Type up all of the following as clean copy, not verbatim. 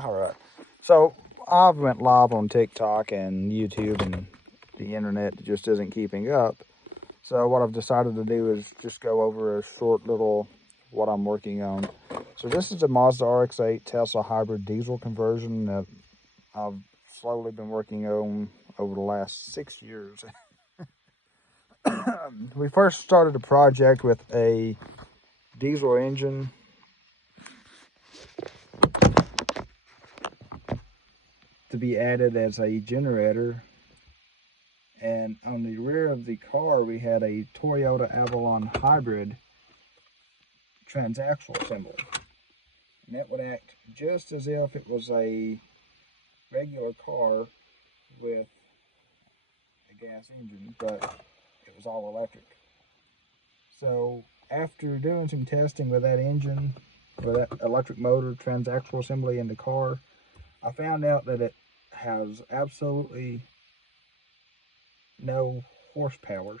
All right. So I've went live on TikTok and YouTube, and the internet just isn't keeping up. So what I've decided to do is just go over a short little what I'm working on. So this is a Mazda RX-8 Tesla hybrid diesel conversion that I've slowly been working on over the last 6 years. We first started the project with a diesel engine to be added as a generator, and on the rear of the car we had a Toyota Avalon hybrid transaxle assembly, and that would act just as if it was a regular car with a gas engine, but it was all electric. So after doing some testing with that engine, with that electric motor transaxle assembly in the car, I found out that it has absolutely no horsepower.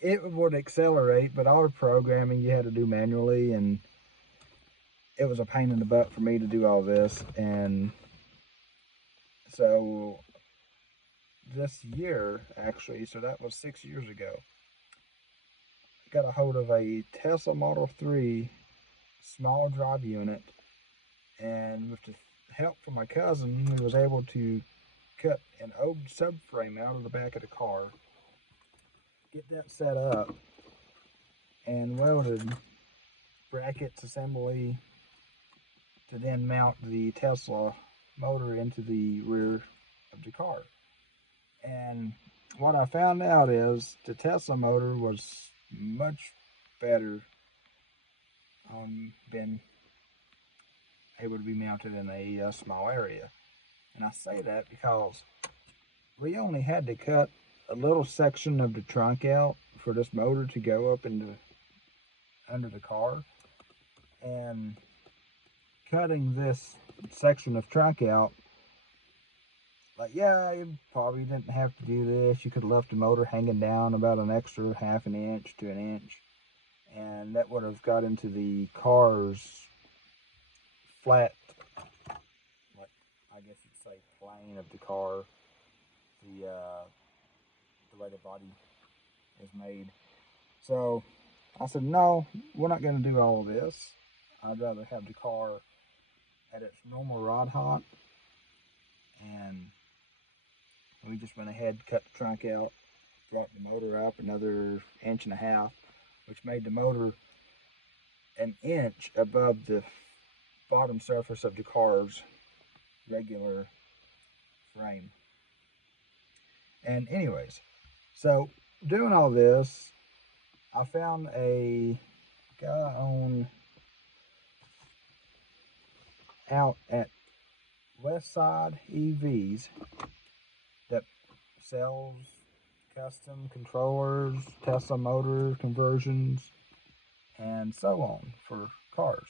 It would accelerate, but all the programming you had to do manually, and it was a pain in the butt for me to do all this. And so this year, actually, so that was 6 years ago, I got a hold of a Tesla Model 3 small drive unit, and with the help from my cousin, he was able to cut an old subframe out of the back of the car, get that set up, and welded brackets assembly to then mount the Tesla motor into the rear of the car. And what I found out is the Tesla motor was much better been able to be mounted in a small area. And I say that because we only had to cut a little section of the trunk out for this motor to go up into under the car, and cutting this section of trunk out, like, yeah, you probably didn't have to do this. You could have left the motor hanging down about an extra half an inch to an inch, and that would have got into the car's flat, like, I guess you'd say, plane of the car, the way the body is made. So I said, no, we're not going to do all of this. I'd rather have the car at its normal rod height. And we just went ahead, cut the trunk out, brought the motor up another inch and a half, which made the motor an inch above the bottom surface of the car's regular frame. And anyways, so doing all this, I found a guy out at Westside EVs that sells custom controllers, Tesla motor conversions, and so on for cars.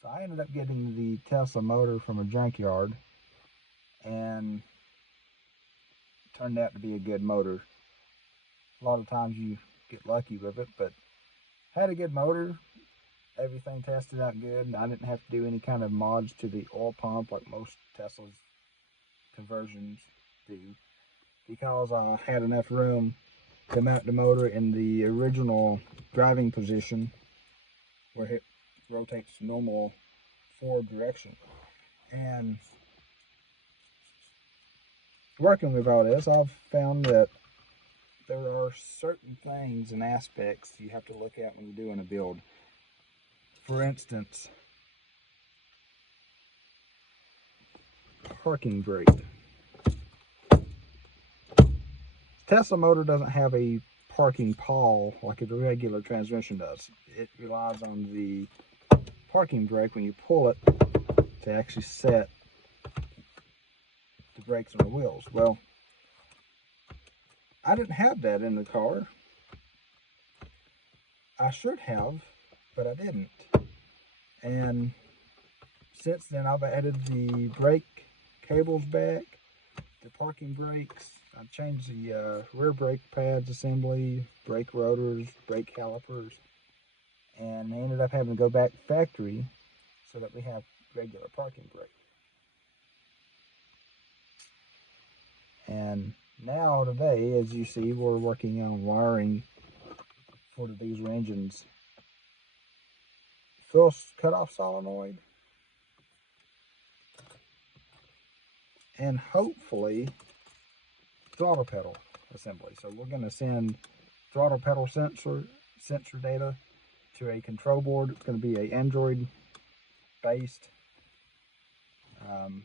So I ended up getting the Tesla motor from a junkyard, and it turned out to be a good motor. A lot of times you get lucky with it, but had a good motor. Everything tested out good. I didn't have to do any kind of mods to the oil pump like most Tesla's conversions do, because I had enough room to mount the motor in the original driving position where it rotates normal forward direction. And working with all this, I've found that there are certain things and aspects you have to look at when you're doing a build. For instance, parking brake. Tesla motor doesn't have a parking pawl like a regular transmission does. It relies on the parking brake when you pull it to actually set the brakes on the wheels. Well, I didn't have that in the car. I should have, but I didn't. And since then, I've added the brake cables back, the parking brakes. I've changed the rear brake pads assembly, brake rotors, brake calipers, and I ended up having to go back factory so that we have regular parking brake. And now today, as you see, we're working on wiring for the diesel engine's fuel cutoff solenoid, and hopefully throttle pedal assembly. So we're going to send throttle pedal sensor data to a control board. It's going to be a Android based,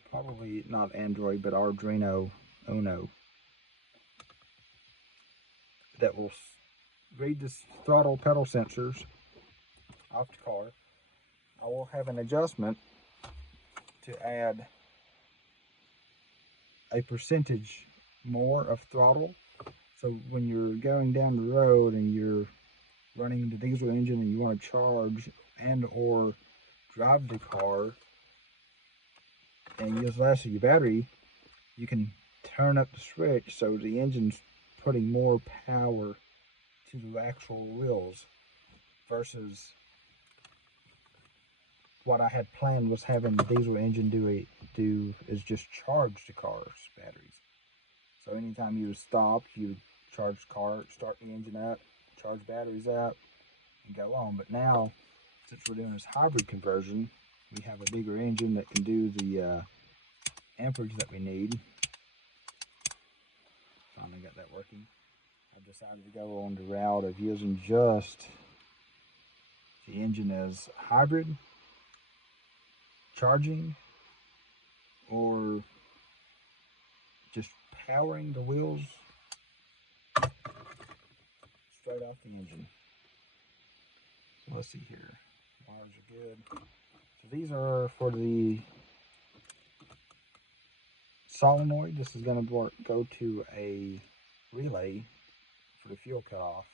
probably not Android, but Arduino Uno, that will read the throttle pedal sensors off the car. I will have an adjustment to add a percentage more of throttle. So when you're going down the road and you're running the diesel engine and you want to charge and or drive the car and use less of your battery, you can turn up the switch so the engine's putting more power to the actual wheels, versus what I had planned was having the diesel engine do is just charge the car's batteries. So anytime you stop, you charge the car, start the engine up, charge batteries up, and go on. But now, since we're doing this hybrid conversion, we have a bigger engine that can do the amperage that we need. Finally got that working. I've decided to go on the route of using just the engine as hybrid, charging, or just powering the wheels straight off the engine. So let's see here. Wires are good. So these are for the solenoid. This is going to go to a relay for the fuel cutoff,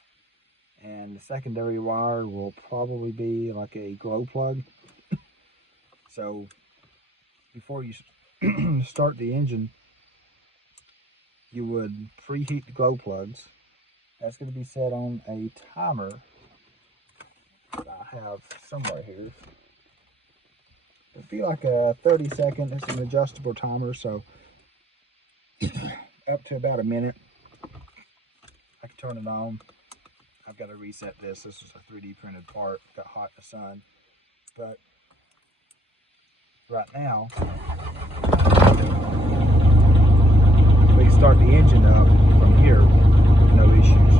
and the secondary wire will probably be like a glow plug. So before you start the engine, you would preheat the glow plugs. That's going to be set on a timer that I have somewhere here. It'd be like a 30-second. It's an adjustable timer, so up to about a minute. I can turn it on. I've got to reset this. This is a 3D printed part. Got hot in the sun. But right now, we can start the engine up from here with no issues.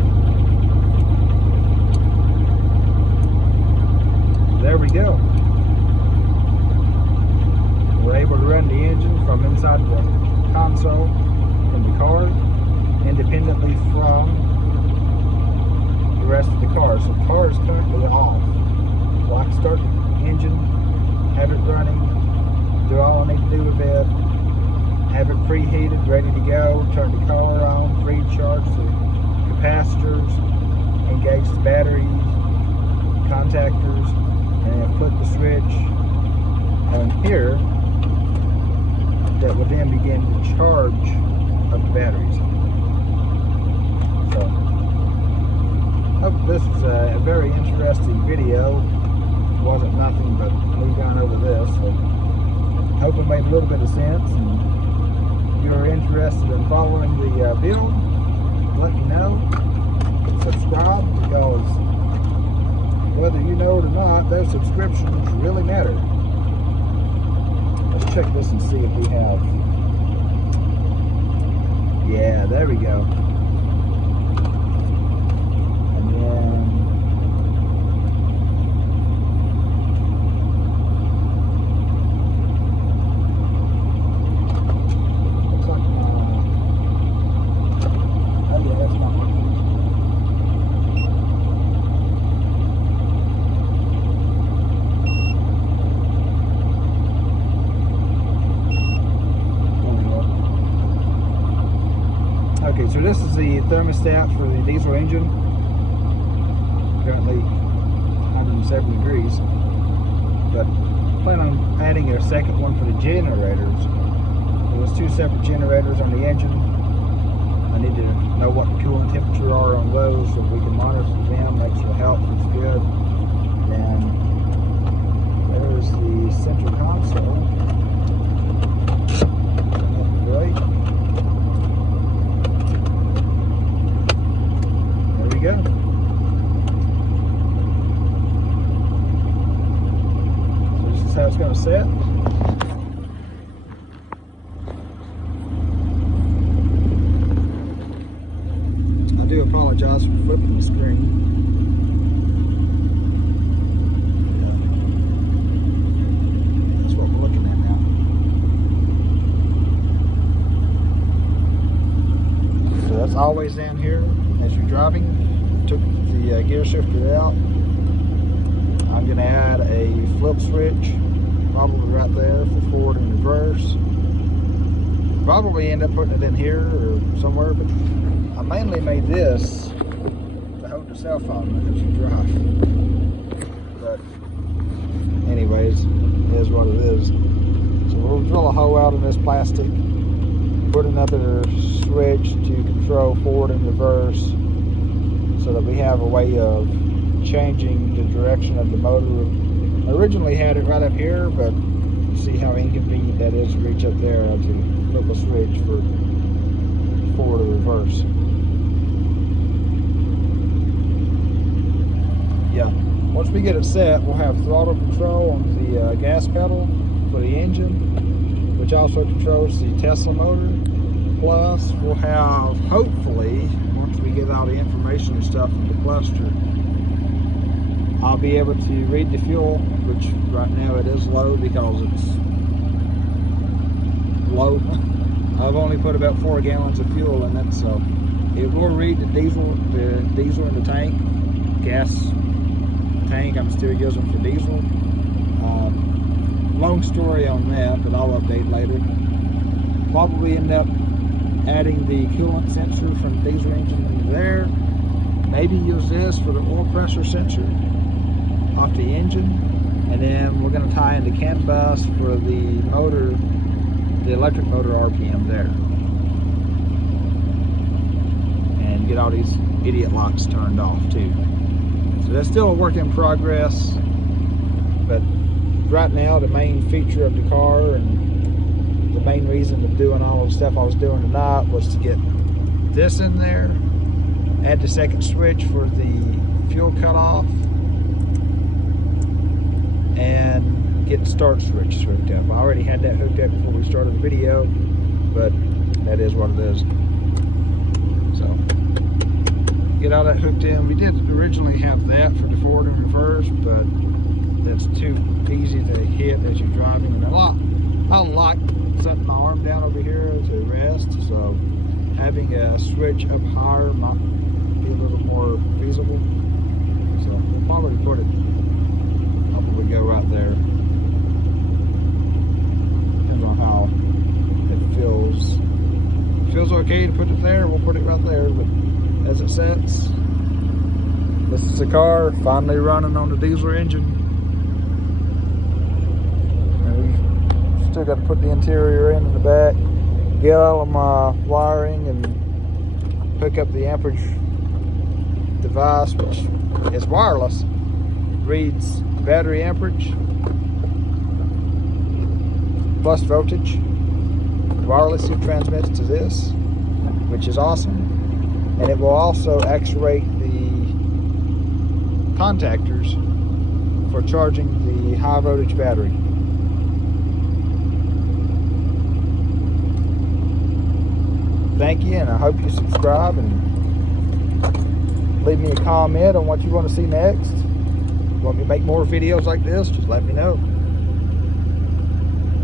There we go. We're able to run the engine from inside the console in the car, independently from the rest of the car. So the car is currently off. So I can start the engine, have it running, do all I need to do with it, have it preheated, ready to go, turn the car on, free charge the capacitors, engage the batteries, contactors, and then flip the switch on here that will then begin to charge up the batteries. So, hope this is a very interesting video. It wasn't nothing but me going over this. So hope it made a little bit of sense, and if you're interested in following the build, let me know. Subscribe, because whether you know it or not, those subscriptions really matter. Let's check this and see if we have. Yeah, there we go. And then looks like oh yeah, that's not working. Okay, so this is the thermostat for the diesel engine. Currently 107 degrees. But I plan on adding a second one for the generators. There's two separate generators on the engine. I need to know what the coolant temperature are on those so we can monitor them, make sure the health is good. And there There's the center console. Right. There we go. So this is how it's going to set. I do apologize for flipping the screen. That's what we're looking at now. So that's always down here as you're driving. Took the gear shifter out. I'm going to add a flip switch, probably right there for forward and reverse. Probably end up putting it in here or somewhere, but I mainly made this to hold the cell phone as you drive. But anyways, it is what it is. So we'll drill a hole out in this plastic, put another switch to control forward and reverse so that we have a way of changing the direction of the motor. I originally had it right up here, but you see how inconvenient that is to reach up there to flip a switch for forward or reverse. Yeah, once we get it set, we'll have throttle control on the gas pedal for the engine, which also controls the Tesla motor. Plus, we'll have, hopefully, once we get all the information and stuff from the cluster, I'll be able to read the fuel, which right now it is low because it's low. I've only put about 4 gallons of fuel in it, so it will read the diesel in the tank. Gas tank I'm still using for diesel. Long story on that, but I'll update later. Probably end up adding the coolant sensor from the diesel engine into there. Maybe use this for the oil pressure sensor off the engine, and then we're going to tie into CAN bus for the motor, the electric motor RPM there, and get all these idiot locks turned off too. So that's still a work in progress, but right now the main feature of the car and the main reason of doing all the stuff I was doing tonight was to get this in there, add the second switch for the fuel cutoff, and get the start switch hooked up. I already had that hooked up before we started the video, but that is what it is. So get all that hooked in. We did originally have that for the forward and reverse, but that's too easy to hit as you're driving, and I don't like setting my arm down over here to rest, so having a switch up higher might be a little more feasible. So we'll probably put it, go right there. Depends on how it feels. If it feels okay to put it there, we'll put it right there, but as it sets, this is the car finally running on the diesel engine. And we still got to put the interior in the back, get all of my wiring, and hook up the amperage device, which is wireless. Reads battery amperage plus voltage, wirelessly transmits to this, which is awesome, and it will also actuate the contactors for charging the high voltage battery. Thank you, and I hope you subscribe and leave me a comment on what you want to see next. Want me to make more videos like this, just let me know.